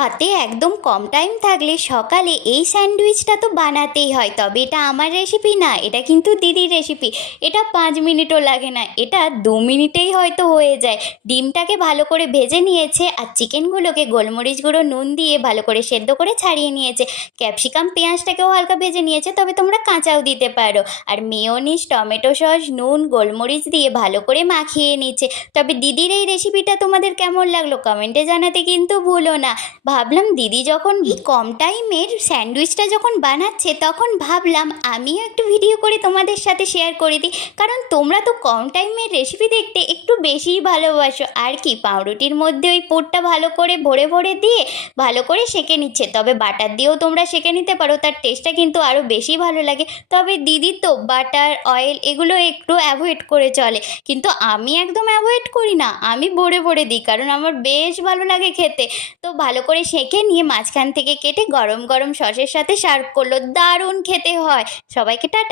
হাতে একদম কম টাইম থাকলে সকালে এই স্যান্ডউইচটা তো বানাতেই হয়। তবে এটা আমার রেসিপি না, এটা কিন্তু দিদির রেসিপি। এটা 5 মিনিটও লাগে না, এটা 2 মিনিটেই হয়তো হয়ে যায়। ডিমটাকে ভালো করে ভেজে নিয়েছে আর চিকেনগুলোকে গোলমরিচ গুঁড়ো নুন দিয়ে ভালো করে সেদ্ধ করে ছাড়িয়ে নিয়েছে। ক্যাপসিকাম পেঁয়াজটাকেও হালকা ভেজে নিয়েছে, তবে তোমরা কাঁচাও দিতে পারো। আর মেয়োনিজ, টমেটো সস, নুন, গোলমরিচ দিয়ে ভালো করে মাখিয়ে নিচ্ছে। তবে দিদির এই রেসিপিটা তোমাদের কেমন লাগলো কমেন্টে জানাতে কিন্তু ভুলো না। ভাবলাম দিদি যখন এই কম টাইমের স্যান্ডউইচটা যখন বানাচ্ছে, তখন ভাবলাম আমিও একটু ভিডিও করে তোমাদের সাথে শেয়ার করে দিই। কারণ তোমরা তো কম টাইমের রেসিপি দেখতে একটু বেশিই ভালোবাসো। আর কি, পাউরুটির মধ্যে ওই পুরটা ভালো করে ভরে ভরে দিয়ে ভালো করে সেঁকে নিচ্ছে। তবে বাটার দিয়েও তোমরা সেঁকে নিতে পারো, তার টেস্টটা কিন্তু আরও বেশি ভালো লাগে। তবে দিদি তো বাটার, অয়েল এগুলো একটু অ্যাভয়েড করে চলে, কিন্তু আমি একদম অ্যাভয়েড করি না, আমি ভরে ভরে দিই, কারণ আমার বেশ ভালো লাগে খেতে। তো ভালো করে সেঁকে নিয়ে মাঝখান থেকে কেটে গরম গরম সসের সাথে সার্ভ করলো। দারুণ খেতে হয়। সবাইকে টাটা।